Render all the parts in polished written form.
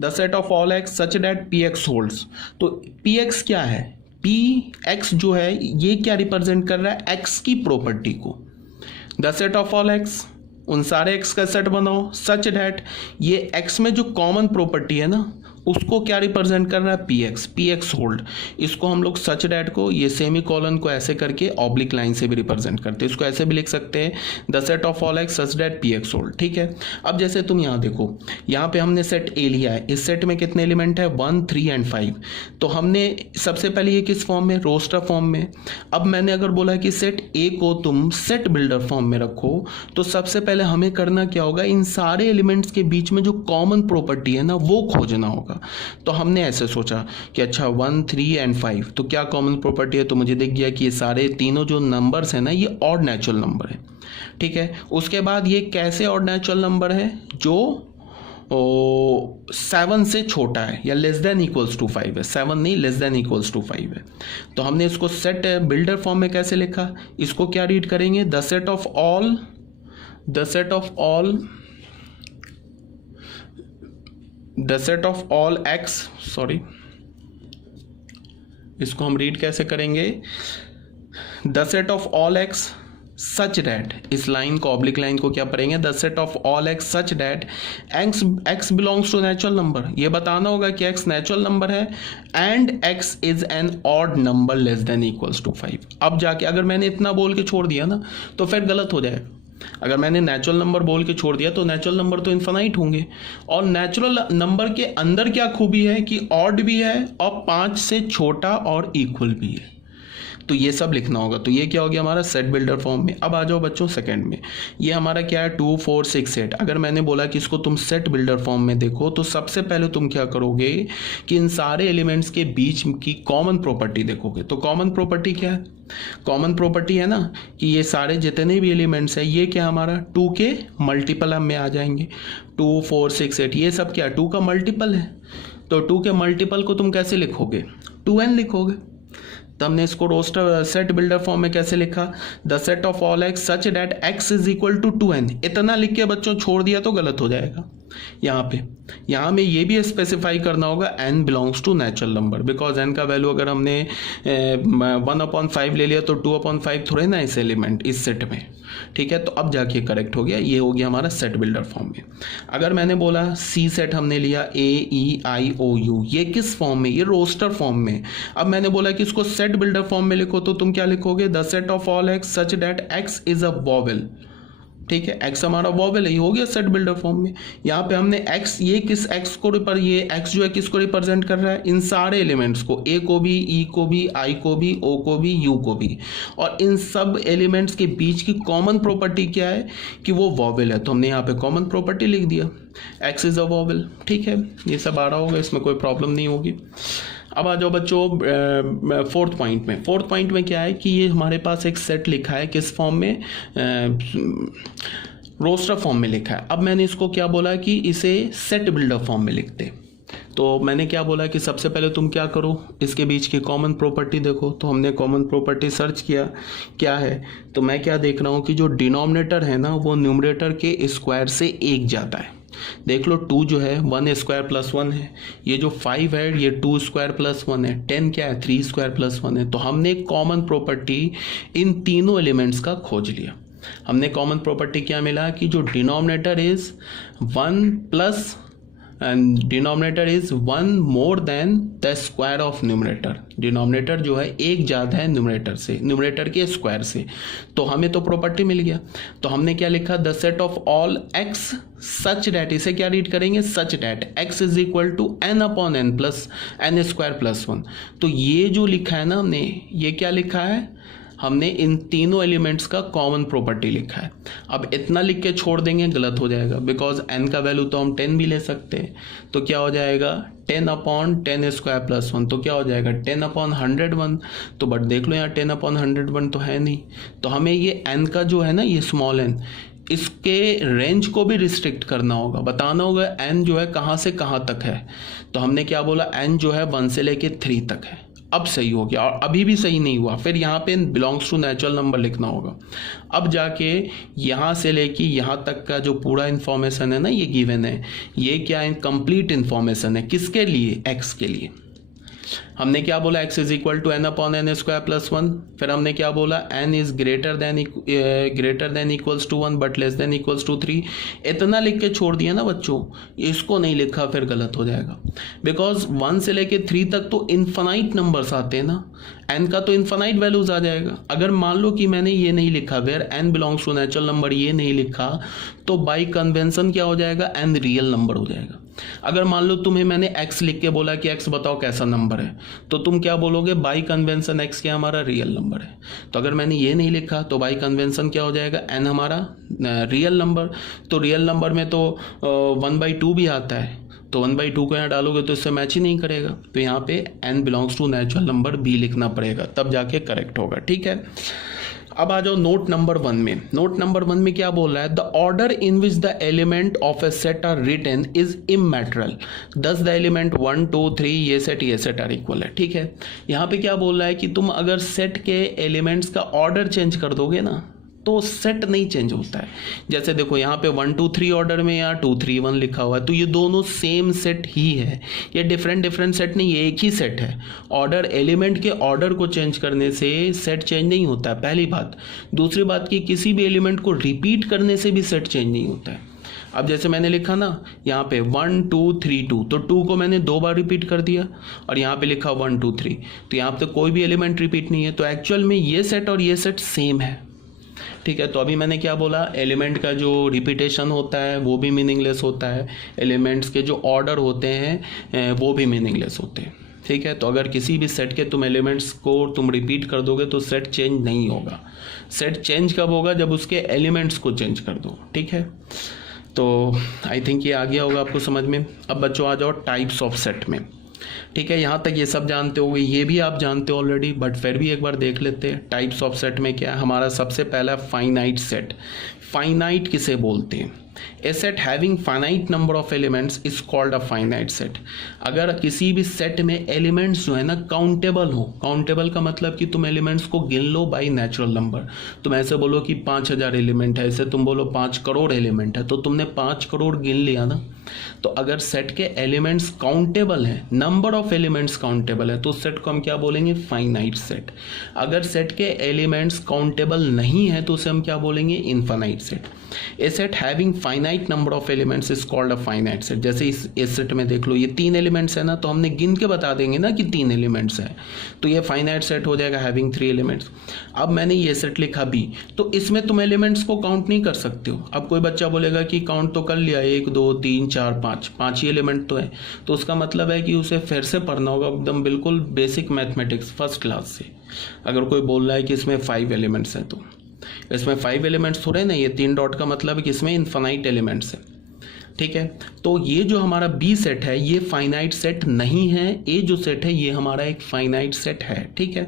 The set of all X such that P x holds. तो P x क्या है, P x जो है ये क्या रिप्रेजेंट कर रहा है, एक्स की प्रॉपर्टी को। The set of all x, उन सारे एक्स का सेट बनाओ सच दैट ये एक्स में जो कॉमन प्रॉपर्टी है ना उसको क्या रिप्रेजेंट कर रहा है, P x, P x hold. इसको हम लोग सच डैट को ये सेमी कॉलन को ऐसे करके ऑब्लिक लाइन से भी रिप्रेजेंट करते हैं। इसको ऐसे भी लिख सकते हैं, the set of all X such that P x hold. ठीक है, अब जैसे तुम यहाँ देखो, यहाँ पे हमने सेट ए लिया है, इस सेट में कितने एलिमेंट है, 1 3 एंड 5। तो हमने सबसे पहले ये किस फॉर्म में, रोस्टर फॉर्म में। अब मैंने अगर बोला कि सेट ए को तुम सेट बिल्डर फॉर्म में रखो, तो सबसे पहले हमें करना क्या होगा, इन सारे एलिमेंट्स के बीच में जो कॉमन प्रॉपर्टी है ना वो खोजना होगा। तो हमने ऐसे सोचा कि अच्छा 1 3 एंड 5 तो क्या कॉमन प्रॉपर्टी है, तो मुझे दिख गया कि ये सारे तीनों जो नंबर्स हैं ना ये ऑड नेचुरल नंबर है। ठीक है, उसके बाद ये कैसे ऑड नेचुरल नंबर है, जो 7 से छोटा है या लेस देन इक्वल्स टू 5 है, 7 नहीं लेस देन इक्वल्स टू 5 है। तो हमने इसको सेट बिल्डर फॉर्म में कैसे लिखा, इसको क्या रीड करेंगे, the set of all X, sorry इसको हम रीड कैसे करेंगे, the set of all X such that, इस लाइन को ऑब्लिक लाइन को क्या पढ़ेंगे, the set of all X such that X belongs to natural number. ये बताना होगा कि एक्स नेचुरल नंबर है and X is an odd number less than equals to 5। अब जाके अगर मैंने इतना बोल के छोड़ दिया ना तो फिर गलत हो जाएगा। अगर मैंने नेचुरल नंबर बोल के छोड़ दिया तो नेचुरल नंबर तो इन्फिनाइट होंगे, और नेचुरल नंबर के अंदर क्या खूबी है कि ऑड भी है और 5 से छोटा और इक्वल भी है। तो ये सब लिखना होगा। तो ये क्या हो गया हमारा सेट बिल्डर फॉर्म में। अब आ जाओ बच्चों सेकंड में, ये हमारा क्या है 2 4 6 8। अगर मैंने बोला कि इसको तुम सेट बिल्डर फॉर्म में देखो तो सबसे पहले तुम क्या करोगे कि इन सारे एलिमेंट्स के बीच की कॉमन प्रॉपर्टी देखोगे। तो कॉमन प्रॉपर्टी क्या है, कॉमन प्रॉपर्टी है ना कि ये सारे जितने भी एलिमेंट्स हैं ये क्या हमारा 2 के मल्टीपल में आ जाएंगे। 2 4 6 8 ये सब क्या 2 का मल्टीपल है। तो 2 के मल्टीपल को तुम कैसे लिखोगे, 2n लिखोगे। तो हमने इसको रोस्टर सेट बिल्डर फॉर्म में कैसे लिखा, the set of all X such that X is equal to 2n। इतना लिख के बच्चों छोड़ दिया तो गलत हो जाएगा। यहाँ में ये भी स्पेसिफाई करना होगा n belongs to natural number, because n का वैल्यू अगर हमने 1/5 ले लिया तो 2/5 थोड़े ना इस एलिमेंट इस सेट में। ठीक है, तो अब जाके करेक्ट हो गया, ये हो गया हमारा सेट बिल्डर फॉर्म में। अगर मैंने बोला सी सेट हमने लिया AEIOU, ये किस फॉर्म में, ये रोस्टर फॉर्म में। अब मैंने बोला कि इसको सेट बिल्डर फॉर्म में लिखो तो तुम क्या लिखोगे, the set of all X such that x is a vowel. ठीक है, एक्स हमारा वॉवेल है, ये हो गया सेट बिल्डर फॉर्म में। यहाँ पे हमने एक्स, ये किस एक्स को ये एक्स जो है किसको रिप्रेजेंट कर रहा है, इन सारे एलिमेंट्स को, ए को भी, ई को भी, आई को भी, ओ को भी, यू को भी। और इन सब एलिमेंट्स के बीच की कॉमन प्रॉपर्टी क्या है कि वो वॉवेल है। तो हमने यहाँ पे कॉमन प्रॉपर्टी लिख दिया, एक्स इज अ वॉवेल। ठीक है, ये सब आ रहा होगा, इसमें कोई प्रॉब्लम नहीं होगी। अब आ जाओ बच्चों फोर्थ पॉइंट में। फोर्थ पॉइंट में क्या है कि ये हमारे पास एक सेट लिखा है किस फॉर्म में, रोस्टर फॉर्म में लिखा है। अब मैंने इसको क्या बोला कि इसे सेट बिल्डर फॉर्म में लिखते। तो मैंने क्या बोला कि सबसे पहले तुम क्या करो, इसके बीच की कॉमन प्रॉपर्टी देखो। तो हमने कॉमन प्रॉपर्टी सर्च किया, क्या है, तो मैं क्या देख रहा हूँ कि जो डिनोमिनेटर है ना वो न्यूमरेटर के स्क्वायर से 1 जाता है। देख लो 2 जो है 1 स्क्वायर प्लस 1 है, ये जो 5 है ये 2 स्क्वायर प्लस 1 है, 10 क्या है 3 स्क्वायर प्लस 1 है। तो हमने कॉमन प्रॉपर्टी इन तीनों एलिमेंट्स का खोज लिया। हमने कॉमन प्रॉपर्टी क्या मिला कि जो denominator is 1 plus and denominator is 1 more than the square of numerator. Denominator जो है 1 ज़्यादा है न्यूमरेटर से, न्यूमरेटर के स्क्वायर से। तो हमें तो प्रॉपर्टी मिल गया। तो हमने क्या लिखा, the set of all X such that, इसे क्या रीड करेंगे, such that X is equal to n/n plus n square plus 1। तो ये जो लिखा है ना हमने, ये क्या लिखा है, हमने इन तीनों एलिमेंट्स का कॉमन प्रॉपर्टी लिखा है। अब इतना लिख के छोड़ देंगे गलत हो जाएगा, बिकॉज n का वैल्यू तो हम 10 भी ले सकते हैं। तो क्या हो जाएगा 10/10 स्क्वायर प्लस 1, तो क्या हो जाएगा 10/101। तो बट देख लो यहाँ 10/101 तो है नहीं। तो हमें ये n का जो है ना, ये स्मॉल n, इसके रेंज को भी रिस्ट्रिक्ट करना होगा, बताना होगा n जो है कहाँ से कहाँ तक है। तो हमने क्या बोला, n जो है 1 से लेके 3 तक है। अब सही हो गया, और अभी भी सही नहीं हुआ, फिर यहाँ पे बिलोंग्स टू नेचुरल नंबर लिखना होगा। अब जाके यहाँ से लेके यहाँ तक का जो पूरा इन्फॉर्मेशन है ना, ये गिवन है, ये क्या है, कंप्लीट इन्फॉर्मेशन है। किसके लिए? एक्स के लिए। हमने क्या बोला, x is equal to N upon N square plus 1। फिर हमने क्या बोला, n is greater than equals to 1 but less than equals to 3। इतना लिख के छोड़ दिया ना बच्चों, इसको नहीं लिखा फिर गलत हो जाएगा, बिकॉज 1 से लेके 3 तक तो इन्फानाइट नंबर्स आते हैं ना, n का तो इन्फानाइट वैल्यूज आ जाएगा। अगर मान लो कि मैंने ये नहीं लिखा, where n belongs to natural number, ये नहीं लिखा, तो बाई कन्वेंशन क्या हो जाएगा, n रियल नंबर हो जाएगा। अगर मान लो तुम्हें मैंने x लिख के बोला कि x बताओ कैसा नंबर है, तो तुम क्या बोलोगे, बाई कन्वेंशन x क्या हमारा रियल नंबर है। तो अगर मैंने ये नहीं लिखा तो बाई कन्वेंशन क्या हो जाएगा, n हमारा रियल नंबर। तो रियल नंबर में तो 1/2 भी आता है, तो 1/2 को यहाँ डालोगे तो इससे मैच ही नहीं करेगा, तो यहाँ पे n belongs to natural number भी लिखना पड़ेगा, तब जाके करेक्ट होगा। ठीक है, अब आ जाओ नोट नंबर 1 में। नोट नंबर 1 में क्या बोल रहा है, the order in which the element of a set are written is immaterial, thus the element 1 2 3 ये सेट आर इक्वल है। ठीक है, यहाँ पे क्या बोल रहा है कि तुम अगर सेट के एलिमेंट्स का ऑर्डर चेंज कर दोगे ना, तो सेट नहीं चेंज होता है। जैसे देखो यहाँ पे 1 2 3 ऑर्डर में या 2 3 1 लिखा हुआ है, तो ये दोनों सेम सेट ही है, ये डिफरेंट सेट नहीं, ये एक ही सेट है। ऑर्डर, एलिमेंट के ऑर्डर को चेंज करने से सेट चेंज नहीं होता है, पहली बात। दूसरी बात कि किसी भी एलिमेंट को रिपीट करने से भी सेट चेंज नहीं होता है। अब जैसे मैंने लिखा ना यहाँ पे 1 2 3 2, तो 2 को मैंने 2 बार रिपीट कर दिया, और यहाँ पे लिखा 1 2 3, तो यहाँ पे कोई भी एलिमेंट रिपीट नहीं है, तो एक्चुअल में ये सेट और ये सेट सेम है। ठीक है, तो अभी मैंने क्या बोला, एलिमेंट का जो रिपीटेशन होता है वो भी मीनिंगलेस होता है, एलिमेंट्स के जो ऑर्डर होते हैं वो भी मीनिंगलेस होते हैं। ठीक है, तो अगर किसी भी सेट के तुम एलिमेंट्स को तुम रिपीट कर दोगे तो सेट चेंज नहीं होगा। सेट चेंज कब होगा, जब उसके एलिमेंट्स को चेंज कर दो। ठीक है, तो आई थिंक ये आ गया होगा आपको समझ में। अब बच्चों आ जाओ टाइप्स ऑफ सेट में। ठीक है, यहाँ तक ये सब जानते होगे, ये भी आप जानते हो ऑलरेडी, बट फिर भी एक बार देख लेते हैं टाइप्स ऑफ सेट में क्या है। हमारा सबसे पहला फाइनाइट सेट। फाइनाइट किसे बोलते हैं, a set having finite number of elements is called a finite set. अगर किसी भी सेट में एलिमेंट्स जो है ना काउंटेबल हो, काउंटेबल का मतलब कि तुम एलिमेंट्स को गिन लो बाई नेचुरल नंबर। तुम ऐसे बोलो कि 5000 एलिमेंट है, ऐसे तुम बोलो 5 करोड़ एलिमेंट है, तो तुमने 5 करोड़ गिन लिया ना। तो अगर सेट के एलिमेंट्स काउंटेबल है, नंबर ऑफ एलिमेंट्स काउंटेबल है, तो उस सेट को हम क्या बोलेंगे, फाइनाइट सेट। अगर सेट के एलिमेंट्स काउंटेबल नहीं है तो उसे हम क्या बोलेंगे, infinite set. A set having finite number of elements is called a finite set. जैसे इस सेट में देख लो, ये 3 एलिमेंट्स है ना, तो हमने गिन के बता देंगे ना कि 3 एलिमेंट्स है, तो ये फाइनाइट सेट हो जाएगा हैविंग 3 एलिमेंट्स। अब मैंने ये सेट लिखा बी, तो इसमें तुम एलिमेंट्स को काउंट नहीं कर सकते हो। अब कोई बच्चा बोलेगा कि काउंट तो कर लिया, 1 2 3 4 5 ही एलिमेंट तो है, तो उसका मतलब है कि उसे फिर से पढ़ना होगा एकदम बिल्कुल बेसिक मैथमेटिक्स फर्स्ट क्लास से। अगर कोई बोल रहा है कि इसमें 5 एलिमेंट्स हैं, तो इसमें 5 एलिमेंट्स थोड़े ना, ये 3 डॉट का मतलब है कि इसमें इनफाइनाइट एलिमेंट्स है। ठीक है, तो ये जो हमारा बी सेट है ये फाइनाइट सेट नहीं है, ए जो सेट है ये हमारा एक फाइनाइट सेट है। ठीक है,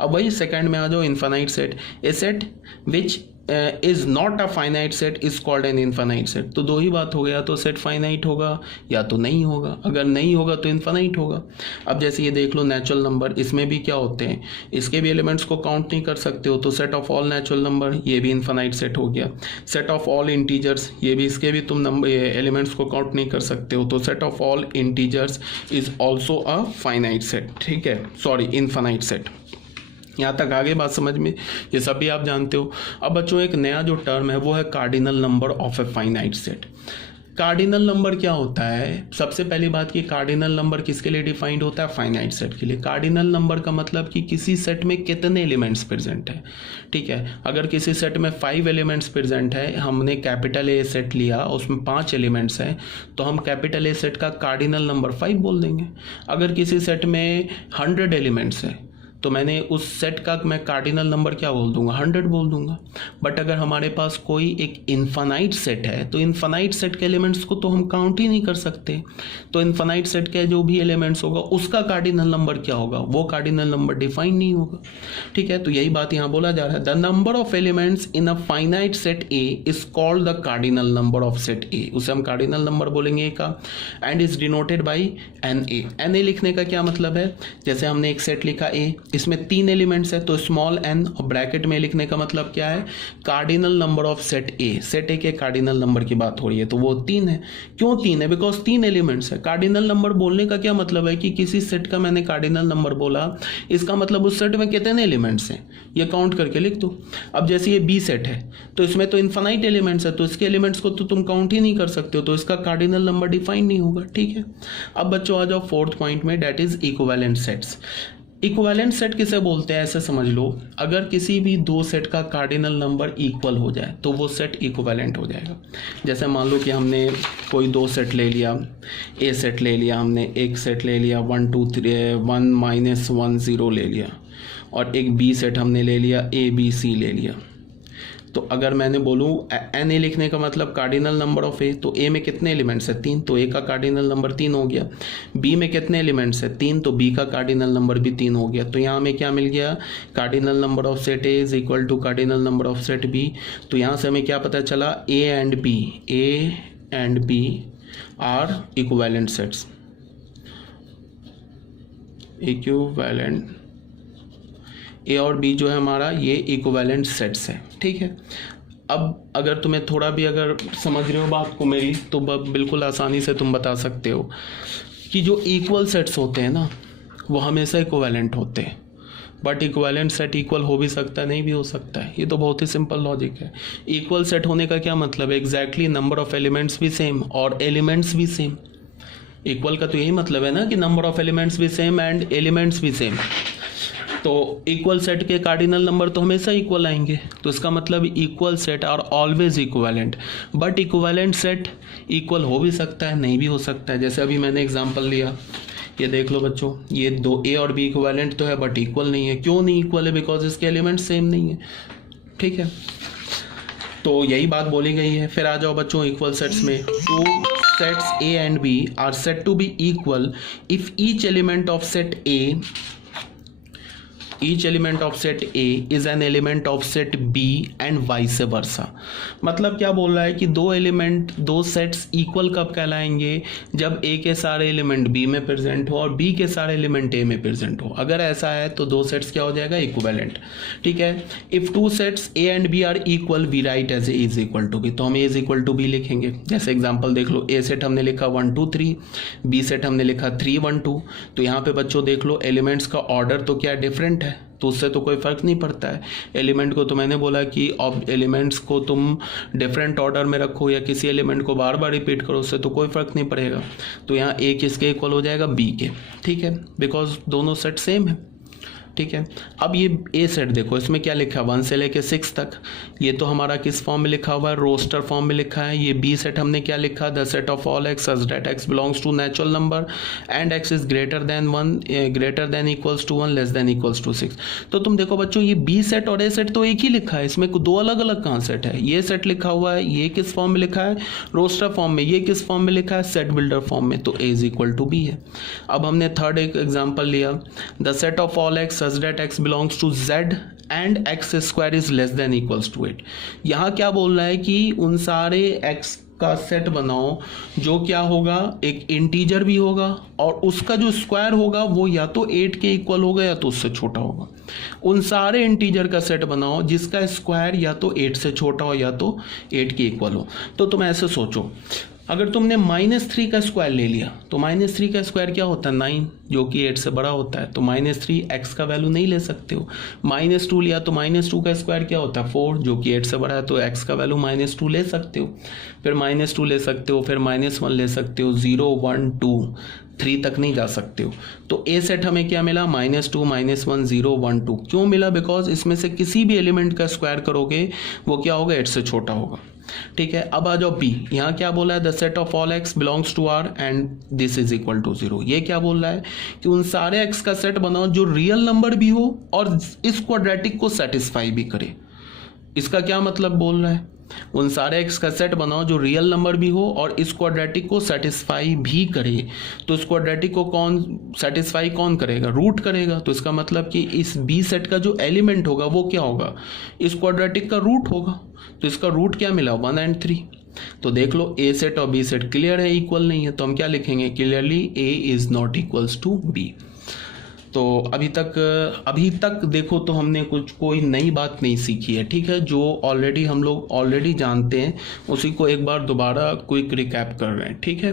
अब वही सेकंड में आ जाओ, infinite set. A set which is not a finite set is called an infinite set. तो दो ही बात हो गया, तो सेट फाइनाइट होगा या तो नहीं होगा, अगर नहीं होगा तो इनफाइनाइट होगा। अब जैसे ये देख लो नेचुरल नंबर, इसमें भी क्या होते हैं, इसके भी एलिमेंट्स को काउंट नहीं कर सकते हो, तो set of all natural number ये भी इनफाइनाइट सेट हो गया। सेट ऑफ ऑल इंटीजर्स, ये भी इसके भी तुम नंबर एलिमेंट्स को काउंट नहीं कर सकते हो, तो set of all integers is also a finite set. ठीक है, सॉरी इनफाइनाइट सेट। यहाँ तक आगे बात समझ में, ये सब भी आप जानते हो। अब बच्चों एक नया जो टर्म है वो है cardinal number of a finite set. Cardinal number क्या होता है, सबसे पहली बात कि कार्डिनल नंबर किसके लिए डिफाइंड होता है, फाइनाइट सेट के लिए। कार्डिनल नंबर का मतलब कि किसी सेट में कितने एलिमेंट्स प्रेजेंट है। ठीक है, अगर किसी सेट में 5 एलिमेंट्स प्रेजेंट है, हमने कैपिटल ए सेट लिया, उसमें 5 एलिमेंट्स हैं, तो हम कैपिटल ए सेट का कार्डिनल नंबर 5 बोल देंगे। अगर किसी सेट में 100 एलिमेंट्स है, तो मैंने उस सेट का मैं कार्डिनल नंबर क्या बोल दूंगा, 100 बोल दूंगा। बट अगर हमारे पास कोई एक इन्फानाइट सेट है तो इन्फानाइट सेट के एलिमेंट्स को तो हम काउंट ही नहीं कर सकते, तो इन्फानाइट सेट के जो भी एलिमेंट्स होगा उसका कार्डिनल नंबर क्या होगा, वो कार्डिनल नंबर डिफाइन नहीं होगा। ठीक है, तो यही बात यहाँ बोला जा रहा है, the number of elements in a finite set A is called the cardinal number of set A, उसे हम कार्डिनल नंबर बोलेंगे ए का, and is denoted by N A. N A लिखने का क्या मतलब है, जैसे हमने एक सेट लिखा ए, इसमें 3 एलिमेंट्स है तो स्मॉल एन, और ब्रैकेट में लिखने का मतलब क्या है, cardinal number of set A, set ए के कार्डिनल नंबर की बात हो रही है तो वो 3 है। क्यों 3 है, बिकॉज 3 एलिमेंट्स है। कार्डिनल नंबर बोलने का क्या मतलब है कि किसी सेट का मैंने कार्डिनल नंबर बोला, इसका मतलब उस सेट में कितने एलिमेंट्स हैं ये काउंट करके लिख दो। अब जैसे ये बी सेट है तो इसमें तो इन्फानाइट एलिमेंट्स है, तो इसके एलिमेंट्स को तो तुम काउंट ही नहीं कर सकते हो, तो इसका कार्डिनल नंबर डिफाइन नहीं होगा। ठीक है, अब बच्चों आ जाओ 4th पॉइंट में, that is equivalent sets. Equivalent set किसे बोलते हैं, ऐसे समझ लो, अगर किसी भी 2 सेट का कार्डिनल नंबर इक्वल हो जाए तो वो सेट इक्विवेलेंट हो जाएगा। जैसे मान लो कि हमने कोई 2 सेट ले लिया, ए सेट ले लिया हमने, एक सेट ले लिया 1 2 3 1 -1 0 ले लिया, और एक बी सेट हमने ले लिया ए बी सी ले लिया। तो अगर मैंने बोलूँ एन ए लिखने का मतलब कार्डिनल नंबर ऑफ ए, तो ए में कितने एलिमेंट्स है 3, तो ए का कार्डिनल नंबर 3 हो गया। बी में कितने एलिमेंट्स है 3, तो बी का कार्डिनल नंबर भी 3 हो गया। तो यहाँ हमें क्या मिल गया, cardinal number of set A is equal to cardinal number of set B. तो यहाँ से हमें क्या पता चला, A and B are equivalent sets, equivalent A और बी जो है हमारा ये इक्विवेलेंट सेट्स है। ठीक है, अब अगर तुम्हें थोड़ा भी अगर समझ रहे हो बात को मेरी, तो बिल्कुल आसानी से तुम बता सकते हो कि जो इक्वल सेट्स होते हैं ना वो हमेशा इक्विवेलेंट होते हैं। बट इक्विवेलेंट सेट इक्वल हो भी सकता है, नहीं भी हो सकता है, ये तो बहुत ही सिंपल लॉजिक है। इक्वल सेट होने का क्या मतलब है, एग्जैक्टली नंबर ऑफ एलिमेंट्स भी सेम और एलिमेंट्स भी सेम। इक्वल का तो यही मतलब है ना कि नंबर ऑफ एलिमेंट्स भी सेम एंड एलिमेंट्स भी सेम। तो इक्वल सेट के कार्डिनल नंबर तो हमेशा इक्वल आएंगे, तो इसका मतलब equal set are always equivalent. But equivalent set equal हो भी सकता है, नहीं भी हो सकता है। जैसे अभी मैंने एग्जांपल लिया, ये देख लो बच्चों, ये 2 ए और बी इक्विवेलेंट तो है बट इक्वल नहीं है। क्यों नहीं इक्वल है, बिकॉज इसके एलिमेंट सेम नहीं है। ठीक है, तो यही बात बोली गई है। फिर आ जाओ बच्चों इक्वल सेट्स में, 2 sets A and B are said to be equal if each element of set A each element of set A is an element of set B and vice versa। मतलब क्या बोल रहा है कि 2 sets equal कब कहलाएंगे, जब A के सारे एलिमेंट B में प्रेजेंट हो और B के सारे एलिमेंट A में प्रेजेंट हो। अगर ऐसा है तो 2 सेट्स क्या हो जाएगा, इक्विवेलेंट। ठीक है, if 2 sets A and B are equal we write as A is equal to B, तो हम A is equal to B लिखेंगे। जैसे एग्जाम्पल देख लो, A सेट हमने लिखा 1 2 3, B सेट हमने लिखा 3 1 2। तो यहाँ पे बच्चों देख लो एलिमेंट्स का ऑर्डर तो क्या डिफरेंट है, तो उससे तो कोई फर्क नहीं पड़ता है। एलिमेंट को तो मैंने बोला कि एलिमेंट्स को तुम डिफरेंट ऑर्डर में रखो या किसी एलिमेंट को बार बार रिपीट करो, उससे तो कोई फर्क नहीं पड़ेगा। तो यहाँ ए किसके इक्वल हो जाएगा, बी के। ठीक है, बिकॉज दोनों सेट सेम है। ठीक है, अब ये ए सेट देखो, इसमें क्या लिखा है 1 से लेके 6 तक, ये तो हमारा किस फॉर्म में लिखा हुआ है, रोस्टर फॉर्म में लिखा है। ये बी सेट हमने क्या लिखा, the set of all X such that X belongs to natural number and X is greater than equals to 1 less than equals to 6। तो तुम देखो बच्चों, ये बी सेट और ए सेट तो एक ही लिखा है, इसमें 2 अलग अलग कहाँ सेट है। ये सेट लिखा हुआ है, ये किस फॉर्म में लिखा है, रोस्टर फॉर्म में, ये किस फॉर्म में लिखा है, सेट बिल्डर फॉर्म में। तो ए इज इक्वल टू बी है। अब हमने थर्ड एक एग्जाम्पल लिया, the set of all X such that X belongs to z and x square is less than equals to 8। यहाँ क्या बोल रहा है कि उन सारे x का सेट बनाओ जो क्या होगा, एक इंटीजर भी होगा और उसका जो स्क्वायर होगा वो या तो 8 के इक्वल होगा या तो उससे छोटा होगा। उन सारे इंटीजर का सेट बनाओ जिसका स्क्वायर या तो 8 से छोटा हो या तो 8 के इक्वल हो। तो तुम ऐसे सोचो, अगर तुमने -3 का स्क्वायर ले लिया तो -3 का स्क्वायर क्या होता है, 9, जो कि 8 से बड़ा होता है। तो -3 x का वैल्यू नहीं ले सकते हो। -2 लिया तो -2 का स्क्वायर क्या होता है, 4, जो कि 8 से बड़ा है, तो x का वैल्यू -2 ले सकते हो। फिर -2 ले सकते हो, फिर -1 ले सकते हो, 0 1 2 3 तक नहीं जा सकते हो। तो ए सेट हमें क्या मिला, -2 -1 0 1 2। क्यों मिला, बिकॉज इसमें से किसी भी एलिमेंट का स्क्वायर करोगे वो क्या होगा, 8 से छोटा होगा। ठीक है, अब आ जाओ बी। यहाँ क्या बोला है, the set of all X belongs to R and this is equal to 0। ये क्या बोल रहा है कि उन सारे एक्स का सेट बनाओ जो रियल नंबर भी हो और इस क्वाड्रेटिक को सेटिस्फाई भी करे। इसका क्या मतलब बोल रहा है, उन सारे एक्स का सेट बनाओ जो रियल नंबर भी हो और इस क्वाड्रेटिक को सेटिस्फाई भी करे। तो इस क्वाड्रेटिक को कौन सेटिस्फाई कौन करेगा, रूट करेगा। तो इसका मतलब कि इस बी सेट का जो एलिमेंट होगा वो क्या होगा, इस क्वाड्रेटिक का रूट होगा। तो इसका रूट क्या मिला, 1 और 3। तो देख लो ए सेट और बी सेट क्लियर है, इक्वल नहीं है। तो हम क्या लिखेंगे, clearly A is not equals to B. तो अभी तक देखो तो हमने कोई नई बात नहीं सीखी है, ठीक है। जो हम लोग ऑलरेडी जानते हैं उसी को एक बार दोबारा क्विक रिकैप कर रहे हैं, ठीक है।